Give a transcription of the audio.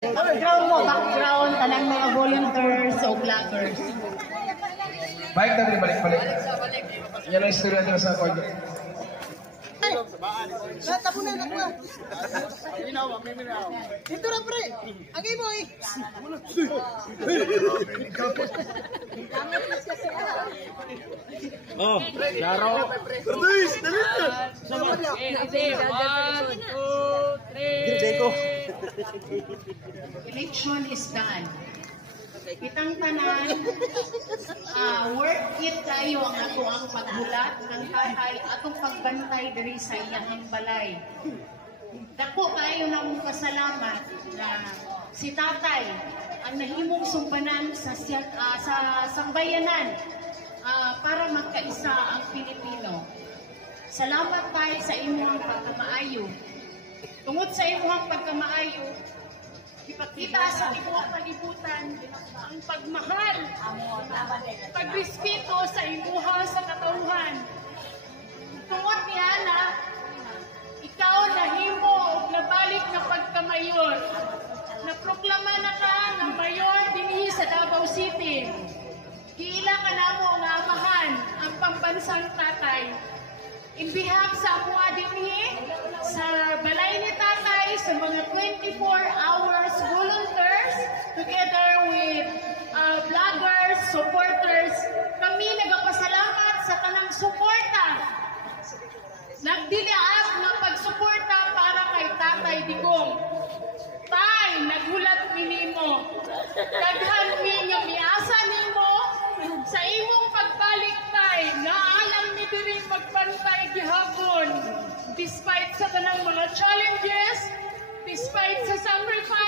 Background mo, background, tanang mga volunteers o vloggers. Baik na rin, balik-balik. Yan ang istorya nila sa kwarto. Tapo na anak mo. Ito lang pre. Agay mo eh. Oh, Charo. Please, dali na. Election is done. Kitang tanan, worth it kayo ang ato ang pagbulat ng tatay atong pagbantay diri sa iyahang balay. Dako kayo na mong pasalamat na si tatay ang nahimong sumbanan sa sambayanan para magkaisa ang Pilipino. Salamat tayo sa inyong pagkamaayo. Tungod sa inyong pagkamaayo, ipakita sa ibuang kalibutan ang pagmahal, pagrespeto sa imuha sa katauhan. Tungod niya na ikaw nahimo og nabalik na pagkamayor. Naproklama na ka nga mayor dinhi sa Davao City. Kailangan namo nga amahan ang pambansang tatay. In behalf sa amuha dinhi sa balay ni tatay sa mga 24 hours volunteers together with vloggers, supporters, kami nagapasalamat sa tanang suporta. Nagdiliag ng pagsuporta para kay Tatay Digong. Tay, naghulat mi nimo. Daghan mi nga miasa nimo sa imong pagbalik tay. Naalam mi diri magpantay gihapon. Despite sa tanang mga challenges, despite sa sacrifice